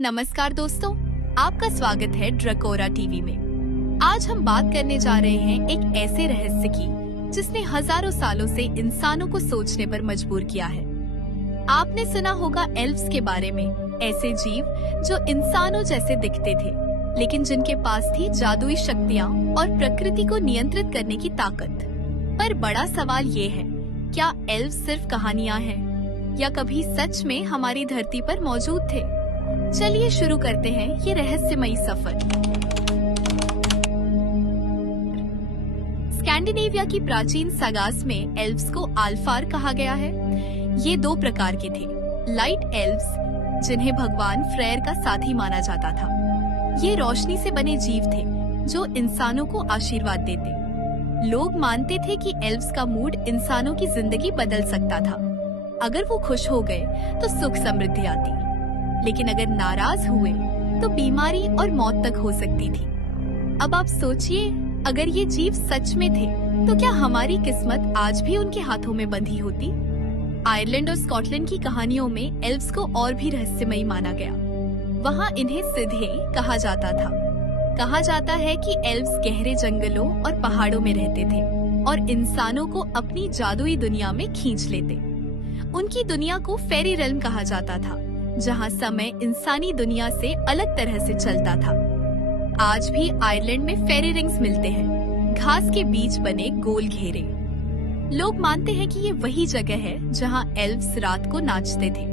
नमस्कार दोस्तों, आपका स्वागत है ड्रकोरा टीवी में। आज हम बात करने जा रहे हैं एक ऐसे रहस्य की जिसने हजारों सालों से इंसानों को सोचने पर मजबूर किया है। आपने सुना होगा एल्व्स के बारे में, ऐसे जीव जो इंसानों जैसे दिखते थे लेकिन जिनके पास थी जादुई शक्तियाँ और प्रकृति को नियंत्रित करने की ताकत। पर बड़ा सवाल ये है, क्या एल्व्स सिर्फ कहानियाँ हैं या कभी सच में हमारी धरती पर मौजूद थे? चलिए शुरू करते हैं ये रहस्यमयी सफर। स्कैंडिनेविया की प्राचीन सागास में एल्व्स को आल्फार कहा गया है। ये दो प्रकार के थे, लाइट एल्व्स जिन्हें भगवान फ्रेयर का साथी माना जाता था। ये रोशनी से बने जीव थे जो इंसानों को आशीर्वाद देते। लोग मानते थे कि एल्व्स का मूड इंसानों की जिंदगी बदल सकता था। अगर वो खुश हो गए तो सुख समृद्धि आती, लेकिन अगर नाराज हुए तो बीमारी और मौत तक हो सकती थी। अब आप सोचिए, अगर ये जीव सच में थे तो क्या हमारी किस्मत आज भी उनके हाथों में बंधी होती? आयरलैंड और स्कॉटलैंड की कहानियों में एल्व्स को और भी रहस्यमयी माना गया। वहाँ इन्हें सिद्धे कहा जाता था। कहा जाता है कि एल्व्स गहरे जंगलों और पहाड़ों में रहते थे और इंसानों को अपनी जादुई दुनिया में खींच लेते। उनकी दुनिया को फेरी रेल्म कहा जाता था, जहाँ समय इंसानी दुनिया से अलग तरह से चलता था। आज भी आयरलैंड में फेरी रिंग्स मिलते हैं, घास के बीच बने गोल घेरे। लोग मानते हैं कि ये वही जगह है जहाँ एल्व्स रात को नाचते थे।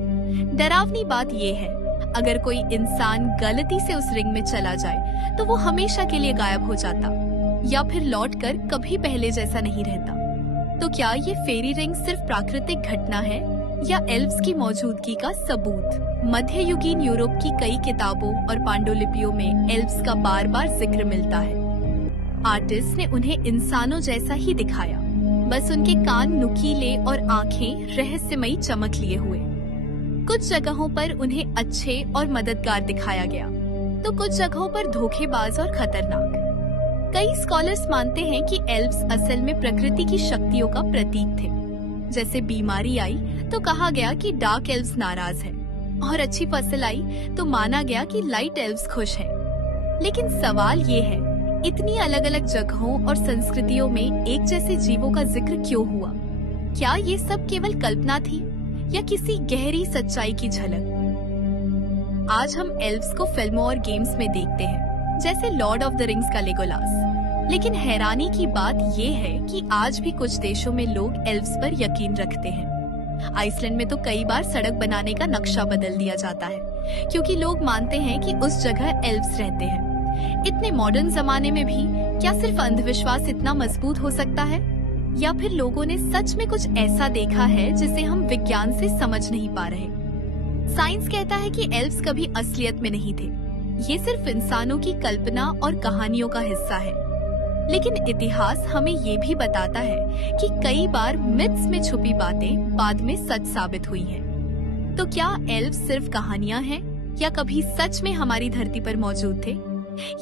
डरावनी बात ये है, अगर कोई इंसान गलती से उस रिंग में चला जाए तो वो हमेशा के लिए गायब हो जाता या फिर लौटकर कभी पहले जैसा नहीं रहता। तो क्या ये फेरी रिंग सिर्फ प्राकृतिक घटना है या एल्व्स की मौजूदगी का सबूत? मध्ययुगीन यूरोप की कई किताबों और पांडुलिपियों में एल्व्स का बार बार जिक्र मिलता है। आर्टिस्ट ने उन्हें इंसानों जैसा ही दिखाया, बस उनके कान नुकीले और आंखें रहस्यमयी चमक लिए हुए। कुछ जगहों पर उन्हें अच्छे और मददगार दिखाया गया, तो कुछ जगहों पर धोखेबाज और खतरनाक। कई स्कॉलर्स मानते हैं कि एल्व्स असल में प्रकृति की शक्तियों का प्रतीक थे। जैसे बीमारी आई तो कहा गया कि डार्क एल्व्स नाराज है, और अच्छी फसल आई तो माना गया कि लाइट एल्व्स खुश हैं। लेकिन सवाल ये है, इतनी अलग अलग जगहों और संस्कृतियों में एक जैसे जीवों का जिक्र क्यों हुआ? क्या ये सब केवल कल्पना थी या किसी गहरी सच्चाई की झलक? आज हम एल्व्स को फिल्मों और गेम्स में देखते हैं, जैसे लॉर्ड ऑफ द रिंग्स का लेगोलास। लेकिन हैरानी की बात ये है कि आज भी कुछ देशों में लोग एल्व्स पर यकीन रखते हैं। आइसलैंड में तो कई बार सड़क बनाने का नक्शा बदल दिया जाता है, क्योंकि लोग मानते हैं कि उस जगह एल्व्स रहते हैं। इतने मॉडर्न जमाने में भी क्या सिर्फ अंधविश्वास इतना मजबूत हो सकता है, या फिर लोगों ने सच में कुछ ऐसा देखा है जिसे हम विज्ञान से समझ नहीं पा रहे? साइंस कहता है कि एल्व्स कभी असलियत में नहीं थे, ये सिर्फ इंसानों की कल्पना और कहानियों का हिस्सा है। लेकिन इतिहास हमें ये भी बताता है कि कई बार मिथ्स में छुपी बातें बाद में सच साबित हुई हैं। तो क्या एल्व्स सिर्फ कहानियां हैं या कभी सच में हमारी धरती पर मौजूद थे?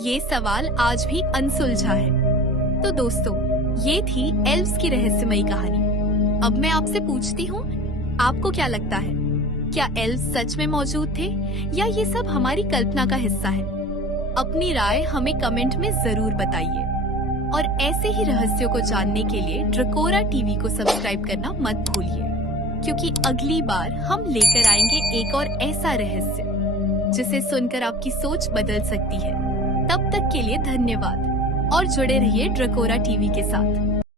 ये सवाल आज भी अनसुलझा है। तो दोस्तों, ये थी एल्व्स की रहस्यमयी कहानी। अब मैं आपसे पूछती हूँ, आपको क्या लगता है, क्या एल्व्स सच में मौजूद थे या ये सब हमारी कल्पना का हिस्सा है? अपनी राय हमें कमेंट में जरूर बताइए। और ऐसे ही रहस्यों को जानने के लिए ड्रकोरा टीवी को सब्सक्राइब करना मत भूलिए, क्योंकि अगली बार हम लेकर आएंगे एक और ऐसा रहस्य जिसे सुनकर आपकी सोच बदल सकती है। तब तक के लिए धन्यवाद और जुड़े रहिए ड्रकोरा टीवी के साथ।